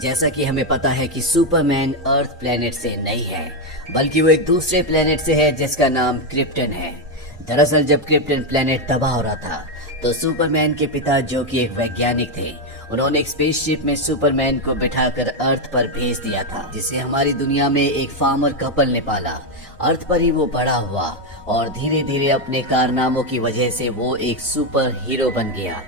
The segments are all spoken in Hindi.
जैसा कि हमें पता है कि सुपरमैन अर्थ प्लेनेट से नहीं है, बल्कि वो एक दूसरे प्लेनेट से है जिसका नाम क्रिप्टन है। दरअसल जब क्रिप्टन प्लेनेट तबाह हो रहा था तो सुपरमैन के पिता, जो कि एक वैज्ञानिक थे, उन्होंने एक स्पेसशिप में सुपरमैन को बिठाकर अर्थ पर भेज दिया था, जिसे हमारी दुनिया में एक फार्मर कपल ने पाला। अर्थ पर ही वो बड़ा हुआ और धीरे धीरे अपने कारनामों की वजह से वो एक सुपर हीरो बन गया।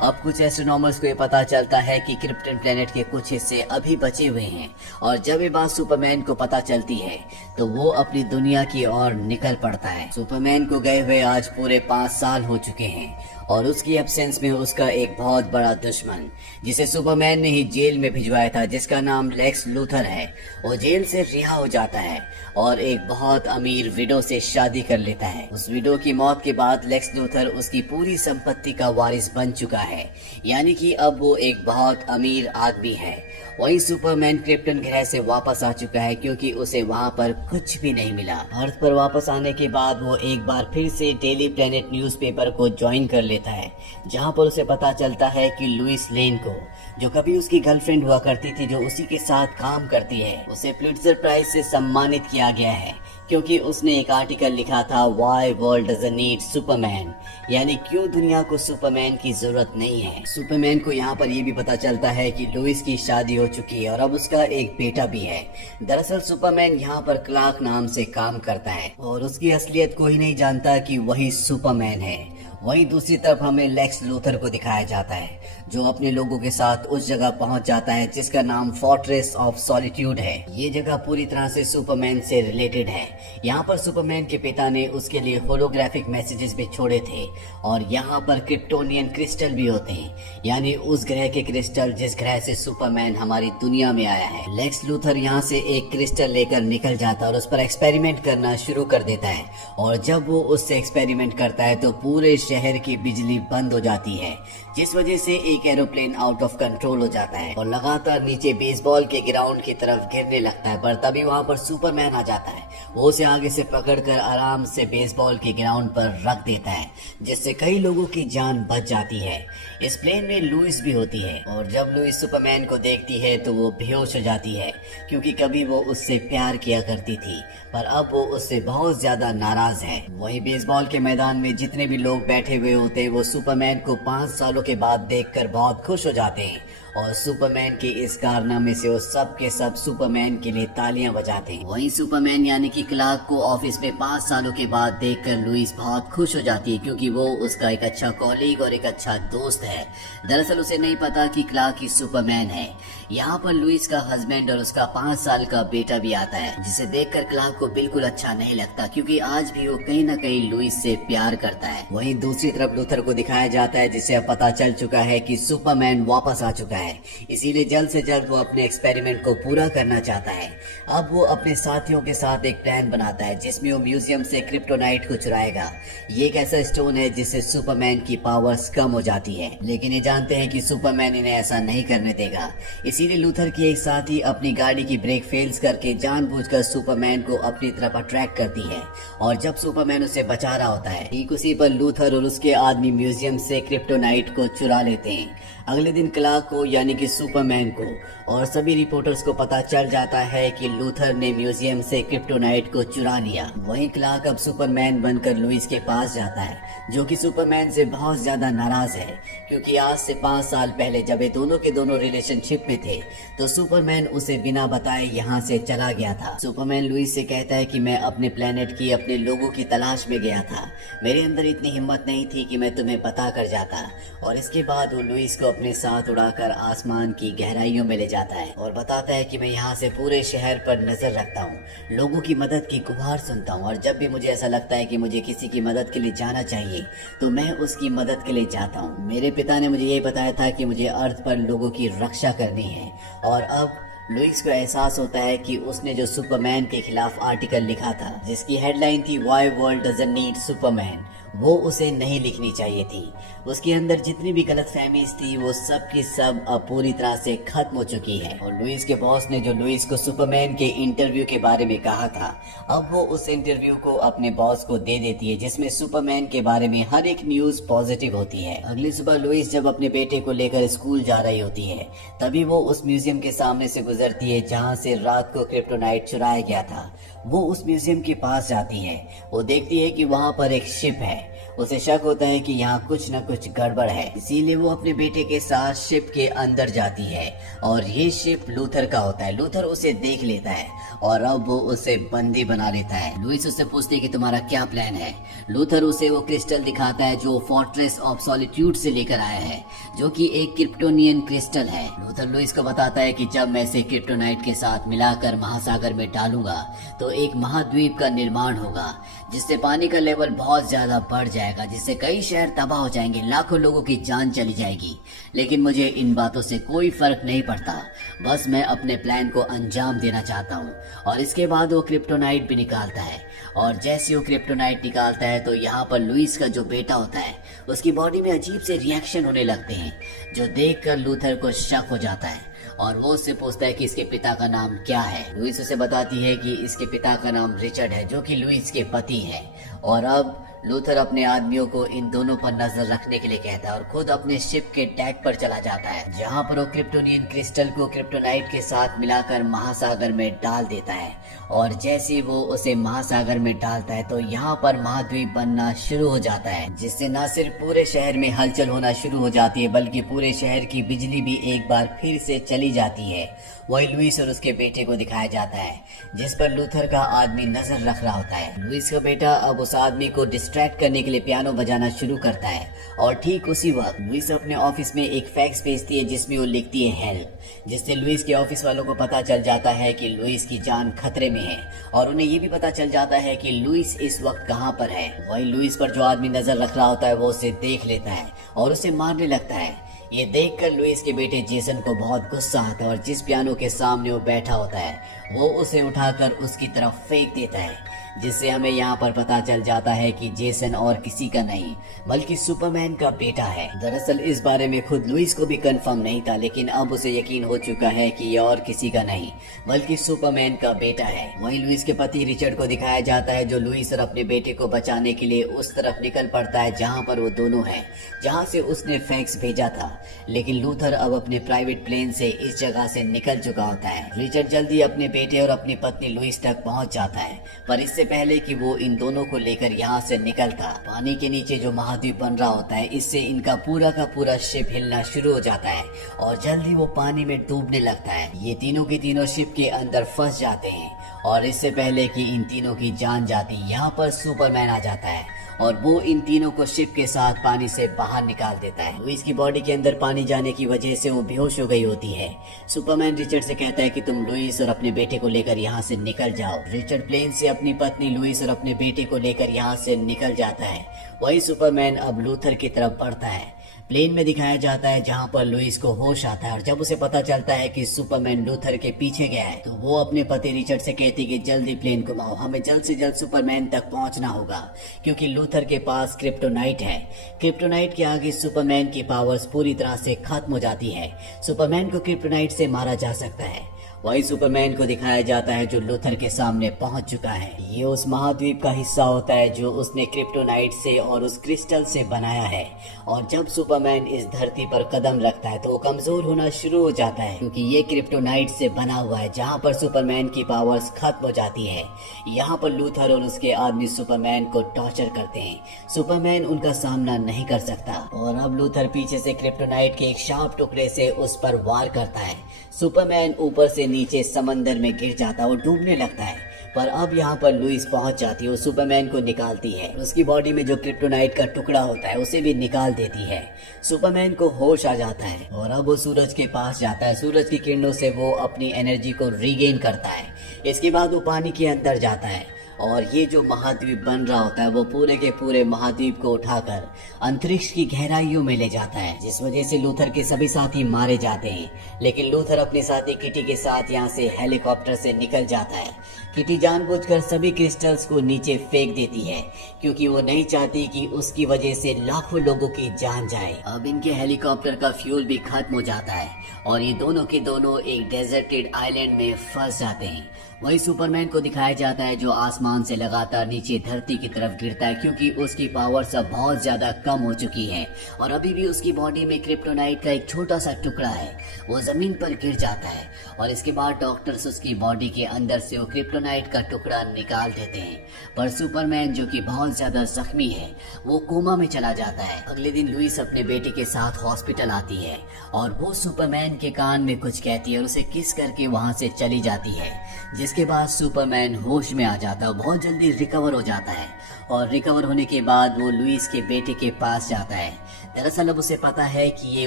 अब कुछ एस्ट्रोनॉमर्स को ये पता चलता है कि क्रिप्टन प्लेनेट के कुछ हिस्से अभी बचे हुए हैं, और जब ये बात सुपरमैन को पता चलती है तो वो अपनी दुनिया की ओर निकल पड़ता है। सुपरमैन को गए हुए आज पूरे 5 साल हो चुके हैं और उसकी एब्सेंस में उसका एक बहुत बड़ा दुश्मन, जिसे सुपरमैन ने ही जेल में भिजवाया था, जिसका नाम लेक्स लूथर है, वो जेल से रिहा हो जाता है और एक बहुत अमीर विडो से शादी कर लेता है। उस विडो की मौत के बाद लेक्स लूथर उसकी पूरी संपत्ति का वारिस बन चुका है, यानी कि अब वो एक बहुत अमीर आदमी है। वहीं सुपरमैन क्रिप्टन ग्रह से वापस आ चुका है, क्योंकि उसे वहां पर कुछ भी नहीं मिला। अर्थ पर वापस आने के बाद वो एक बार फिर से डेली प्लेनेट न्यूज़पेपर को ज्वाइन कर लेता है, जहां पर उसे पता चलता है कि लुइस लेन को, जो कभी उसकी गर्लफ्रेंड हुआ करती थी, जो उसी के साथ काम करती है, उसे पुलित्जर प्राइज से सम्मानित किया गया है, क्योंकि उसने एक आर्टिकल लिखा था why world doesn't need Superman, यानी क्यों दुनिया को सुपरमैन की जरूरत नहीं है। सुपरमैन को यहाँ पर यह भी पता चलता है कि लुइस की शादी हो चुकी है और अब उसका एक बेटा भी है। दरअसल सुपरमैन यहाँ पर क्लार्क नाम से काम करता है और उसकी असलियत कोई नहीं जानता कि वही सुपरमैन है। वहीं दूसरी तरफ हमें लेक्स लूथर को दिखाया जाता है, जो अपने लोगों के साथ उस जगह पहुंच जाता है जिसका नाम फोर्ट्रेस ऑफ सॉलिट्यूड है। ये जगह पूरी तरह से सुपरमैन से रिलेटेड है। यहाँ पर सुपरमैन के पिता ने उसके लिए होलोग्राफिक मैसेजेस भी छोड़े थे और यहाँ पर क्रिप्टोनियन क्रिस्टल भी होते हैं, यानी उस ग्रह के क्रिस्टल जिस ग्रह से सुपरमैन हमारी दुनिया में आया है। लेक्स लूथर यहाँ से एक क्रिस्टल लेकर निकल जाता है और उस पर एक्सपेरिमेंट करना शुरू कर देता है, और जब वो उससे एक्सपेरिमेंट करता है तो पूरे शहर की बिजली बंद हो जाती है, जिस वजह से एक एरोप्लेन आउट ऑफ कंट्रोल हो जाता है और लगातार नीचे बेसबॉल के ग्राउंड की तरफ गिरने लगता है। पर तभी वहां पर सुपरमैन आ जाता है। वो उसे आगे से पकड़कर आराम से बेसबॉल के ग्राउंड पर रख देता है, जिससे कई लोगों की जान बच जाती है। इस प्लेन में लुइस भी होती है और जब लुइस सुपरमैन को देखती है तो वो बेहोश हो जाती है, क्योंकि कभी वो उससे प्यार किया करती थी पर अब वो उससे बहुत ज्यादा नाराज है। वहीं बेसबॉल के मैदान में जितने भी लोग बैठे हुए होते हैं वो सुपरमैन को 5 सालों के बाद देखकर बहुत खुश हो जाते हैं और सुपरमैन के इस कारनामे से वो सब के सब सुपरमैन के लिए तालियां बजाते हैं। वहीं सुपरमैन यानी कि क्लार्क को ऑफिस में 5 सालों के बाद देखकर लुइस बहुत खुश हो जाती है, क्योंकि वो उसका एक अच्छा कॉलीग और एक अच्छा दोस्त है। दरअसल उसे नहीं पता कि क्लार्क ही सुपरमैन है। यहाँ पर लुइस का हस्बैंड और उसका 5 साल का बेटा भी आता है, जिसे देखकर क्लार्क को बिल्कुल अच्छा नहीं लगता, क्योंकि आज भी वो कहीं न कहीं लुइस से प्यार करता है। वहीं दूसरी तरफ लूथर को दिखाया जाता है, जिसे अब पता चल चुका है कि सुपरमैन वापस आ चुका है, इसीलिए जल्द से जल्द वो अपने एक्सपेरिमेंट को पूरा करना चाहता है। अब वो अपने साथियों के साथ एक प्लान बनाता है, जिसमें वो म्यूजियम से क्रिप्टोनाइट को चुराएगा। ये एक ऐसा स्टोन है जिससे सुपरमैन की पावर्स कम हो जाती है, लेकिन ये जानते हैं कि सुपरमैन इन्हें ऐसा नहीं करने देगा। इसीलिए लूथर की एक साथी अपनी गाड़ी की ब्रेक फेल्स करके जानबूझकर सुपरमैन को अपनी तरफ अट्रैक्ट करती है, और जब सुपरमैन उसे बचा रहा होता है, ठीक उसी पर लूथर और उसके आदमी म्यूजियम से क्रिप्टोनाइट को चुरा लेते हैं। अगले दिन क्लार्क को यानी कि सुपरमैन को और सभी रिपोर्टर्स को पता चल जाता है कि लूथर ने म्यूजियम से क्रिप्टोनाइट को चुरा लिया। वहीं क्लार्क अब सुपरमैन बनकर लुइस के पास जाता है, जो कि सुपरमैन से बहुत ज्यादा नाराज है, क्योंकि आज से 5 साल पहले जब ये दोनों के दोनों रिलेशनशिप में थे तो सुपरमैन उसे बिना बताए यहाँ से चला गया था। सुपरमैन लुइस से कहता है कि मैं अपने प्लेनेट की, अपने लोगों की तलाश में गया था, मेरे अंदर इतनी हिम्मत नहीं थी कि मैं तुम्हें बता कर जाता। और इसके बाद वो लुइस को अपने साथ उड़ाकर आसमान की गहराइयों में ले जाता है और बताता है कि मैं यहाँ से पूरे शहर पर नजर रखता हूँ, लोगों की मदद की गुहार सुनता हूँ, और जब भी मुझे ऐसा लगता है कि मुझे किसी की मदद के लिए जाना चाहिए तो मैं उसकी मदद के लिए जाता हूँ। मेरे पिता ने मुझे ये बताया था कि मुझे अर्थ पर लोगों की रक्षा करनी है, और अब लुइस को एहसास होता है कि उसने जो सुपरमैन के खिलाफ आर्टिकल लिखा था, जिसकी हेडलाइन थी why world doesn't need Superman, वो उसे नहीं लिखनी चाहिए थी। उसके अंदर जितनी भी गलतफहमीज थी वो सब की सब अब पूरी तरह से खत्म हो चुकी है। और लुइस के बॉस ने जो लुइस को सुपरमैन के इंटरव्यू के बारे में कहा था, अब वो उस इंटरव्यू को अपने बॉस को दे देती है, जिसमें सुपरमैन के बारे में हर एक न्यूज पॉजिटिव होती है। अगली सुबह लुइस जब अपने बेटे को लेकर स्कूल जा रही होती है, तभी वो उस म्यूजियम के सामने से गुजरती है जहाँ से रात को क्रिप्टोनाइट चुराया गया था। वो उस म्यूजियम के पास जाती है। वो देखती है कि वहाँ पर एक शिप है। उसे शक होता है कि यहाँ कुछ न कुछ गड़बड़ है, इसीलिए वो अपने बेटे के साथ शिप के अंदर जाती है। और ये शिप लूथर का होता है। लूथर उसे देख लेता है और अब वो उसे बंदी बना लेता है। लुइस उससे पूछती है कि तुम्हारा क्या प्लान है। लूथर उसे वो क्रिस्टल दिखाता है जो फोर्ट्रेस ऑफ सॉलिट्यूड से लेकर आया है, जो कि एक क्रिप्टोनियन क्रिस्टल है। लूथर लुइस को बताता है कि जब मैं इसे क्रिप्टोनाइट के साथ मिलाकर महासागर में डालूंगा तो एक महाद्वीप का निर्माण होगा, जिससे पानी का लेवल बहुत ज्यादा बढ़ जाएगा, जिससे कई शहर तबाह हो जाएंगे, लाखों लोगों की जान चली जाएगी। लेकिन मुझे इन बातों से कोई फर्क नहीं पड़ता, बस मैं अपने प्लान को अंजाम देना चाहता हूँ। और इसके बाद वो क्रिप्टोनाइट भी निकालता है। और जैसे वो क्रिप्टोनाइट निकालता है तो यहाँ पर लुइस का जो बेटा होता है उसकी बॉडी में अजीब से रिएक्शन होने लगते हैं, जो देखकर लूथर को शक हो जाता है। और वो उससे पूछता है कि इसके पिता का नाम क्या है। लुइस उसे बताती है कि इसके पिता का नाम रिचर्ड है, जो कि लुइस के पति है। और अब लूथर अपने आदमियों को इन दोनों पर नजर रखने के लिए कहता है और खुद अपने शिप के टैग पर चला जाता है, जहाँ पर वो क्रिप्टोनियन क्रिस्टल को क्रिप्टोनाइट के साथ मिलाकर महासागर में डाल देता है। और जैसे वो उसे महासागर में डालता है तो यहाँ पर महाद्वीप बनना शुरू हो जाता है, जिससे न सिर्फ पूरे शहर में हलचल होना शुरू हो जाती है, बल्कि पूरे शहर की बिजली भी एक बार फिर से चली जाती है। वही लुइस और उसके बेटे को दिखाया जाता है, जिस पर लूथर का आदमी नजर रख रहा होता है। लुइस का बेटा अब उस आदमी को डिस्ट्रैक्ट करने के लिए पियानो बजाना शुरू करता है। और ठीक उसी वक्त लुइस अपने ऑफिस में एक फैक्स भेजती है जिसमें वो लिखती है हेल्प, जिससे लुइस के ऑफिस वालों को पता चल जाता है कि लुइस की जान खतरे में है। और उन्हें ये भी पता चल जाता है कि लुइस इस वक्त कहाँ पर है। वही लुइस पर जो आदमी नजर रख रहा होता है वो उसे देख लेता है और उसे मारने लगता है। ये देखकर लुइस के बेटे जेसन को बहुत गुस्सा आता है और जिस पियानो के सामने वो बैठा होता है वो उसे उठाकर उसकी तरफ फेंक देता है, जिससे हमें यहाँ पर पता चल जाता है कि जेसन और किसी का नहीं बल्कि सुपरमैन का बेटा है। दरअसल इस बारे में खुद लुइस को भी कंफर्म नहीं था, लेकिन अब उसे यकीन हो चुका है कि ये और किसी का नहीं बल्कि सुपरमैन का बेटा है। वहीं लुइस के पति रिचर्ड को दिखाया जाता है, जो लुइस और अपने बेटे को बचाने के लिए उस तरफ निकल पड़ता है जहाँ पर वो दोनों हैं, जहाँ से उसने फैक्स भेजा था। लेकिन लूथर अब अपने प्राइवेट प्लेन से इस जगह से निकल चुका होता है। रिचर्ड जल्दी अपने बेटे और अपनी पत्नी लुइस तक पहुंच जाता है, पर इससे पहले कि वो इन दोनों को लेकर यहाँ से निकलता, पानी के नीचे जो महाद्वीप बन रहा होता है इससे इनका पूरा का पूरा शिप हिलना शुरू हो जाता है और जल्दी वो पानी में डूबने लगता है। ये तीनों की तीनों शिप के अंदर फंस जाते हैं और इससे पहले कि इन तीनों की जान जाती, यहाँ पर सुपरमैन आ जाता है और वो इन तीनों को शिप के साथ पानी से बाहर निकाल देता है। लुइस की बॉडी के अंदर पानी जाने की वजह से वो बेहोश हो गई होती है। सुपरमैन रिचर्ड से कहता है कि तुम लुइस और अपने बेटे को लेकर यहाँ से निकल जाओ। रिचर्ड प्लेन से अपनी पत्नी लुइस और अपने बेटे को लेकर यहाँ से निकल जाता है। वही सुपरमैन अब लूथर की तरफ बढ़ता है। प्लेन में दिखाया जाता है जहाँ पर लुइस को होश आता है और जब उसे पता चलता है कि सुपरमैन लूथर के पीछे गया है तो वो अपने पति रिचर्ड से कहती है कि जल्दी प्लेन घुमाओ, हमें जल्द से जल्द सुपरमैन तक पहुंचना होगा, क्योंकि लूथर के पास क्रिप्टोनाइट है। क्रिप्टोनाइट के आगे सुपरमैन की पावर्स पूरी तरह से खत्म हो जाती है। सुपरमैन को क्रिप्टोनाइट से मारा जा सकता है। वही सुपरमैन को दिखाया जाता है जो लूथर के सामने पहुंच चुका है। ये उस महाद्वीप का हिस्सा होता है जो उसने क्रिप्टोनाइट से और उस क्रिस्टल से बनाया है। और जब सुपरमैन इस धरती पर कदम रखता है तो वो कमजोर होना शुरू हो जाता है, क्योंकि ये क्रिप्टोनाइट से बना हुआ है, जहाँ पर सुपरमैन की पावर्स खत्म हो जाती है। यहाँ पर लूथर और उसके आदमी सुपरमैन को टॉर्चर करते हैं। सुपरमैन उनका सामना नहीं कर सकता और अब लूथर पीछे से क्रिप्टोनाइट के एक शार्प टुकड़े से उस पर वार करता है। सुपरमैन ऊपर से नीचे समंदर में गिर जाता है और डूबने लगता है। पर अब यहाँ पर लुइस पहुंच जाती है, वो सुपरमैन को निकालती है। उसकी बॉडी में जो क्रिप्टोनाइट का टुकड़ा होता है उसे भी निकाल देती है। सुपरमैन को होश आ जाता है और अब वो सूरज के पास जाता है। सूरज की किरणों से वो अपनी एनर्जी को रीगेन करता है। इसके बाद वो पानी के अंदर जाता है। और ये जो महाद्वीप बन रहा होता है वो पूरे के पूरे महाद्वीप को उठाकर अंतरिक्ष की गहराइयों में ले जाता है, जिस वजह से लूथर के सभी साथी मारे जाते हैं। लेकिन लूथर अपने साथी किटी के साथ यहाँ से हेलीकॉप्टर से निकल जाता है। किटी जानबूझकर सभी क्रिस्टल्स को नीचे फेंक देती है क्योंकि वो नहीं चाहती कि उसकी वजह से लाखों लोगों की जान जाए। अब इनके हेलीकॉप्टर का फ्यूल भी खत्म हो जाता है और ये दोनों के दोनों एक डेजर्टेड आइलैंड में फंस जाते हैं। वही सुपरमैन को दिखाया जाता है जो आसमान से लगातार नीचे धरती की तरफ गिरता है क्योंकि उसकी पावर सब बहुत ज्यादा कम हो चुकी है और अभी भी उसकी बॉडी में क्रिप्टोनाइट का एक छोटा सा टुकड़ा है। वो जमीन पर गिर जाता है और इसके बाद डॉक्टर्स उसकी बॉडी के अंदर से वो क्रिप्टोनाइट का टुकड़ा निकाल देते हैं, पर सुपरमैन जो कि बहुत ज्यादा जख्मी है वो कोमा में चला जाता है। अगले दिन लुइस अपने बेटे के साथ हॉस्पिटल आती है और वो सुपरमैन के कान में कुछ कहती है और उसे किस करके वहां से चली जाती है, जिसके बाद सुपरमैन होश में आ जाता है, बहुत जल्दी रिकवर हो जाता है और रिकवर होने के बाद वो लुइस के बेटे के पास जाता है। दरअसल अब उसे पता है कि ये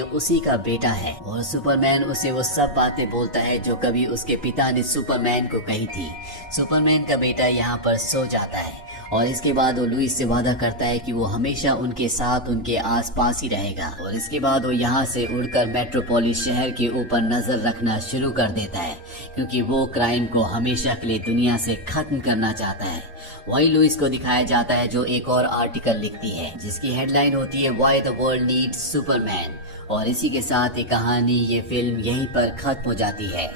उसी का बेटा है और सुपरमैन उसे वो सब बातें बोलता है जो कभी उसके पिता ने सुपरमैन को कही थी। सुपरमैन का बेटा यहाँ पर सो जाता है और इसके बाद वो लुइस से वादा करता है कि वो हमेशा उनके साथ उनके आसपास ही रहेगा और इसके बाद वो यहाँ से उड़कर मेट्रोपोलिस शहर के ऊपर नजर रखना शुरू कर देता है क्योंकि वो क्राइम को हमेशा के लिए दुनिया से खत्म करना चाहता है। वही लुइस को दिखाया जाता है जो एक और आर्टिकल लिखती है जिसकी हेडलाइन होती है why the world needs Superman और इसी के साथ ये कहानी, ये फिल्म यहीं पर खत्म हो जाती है।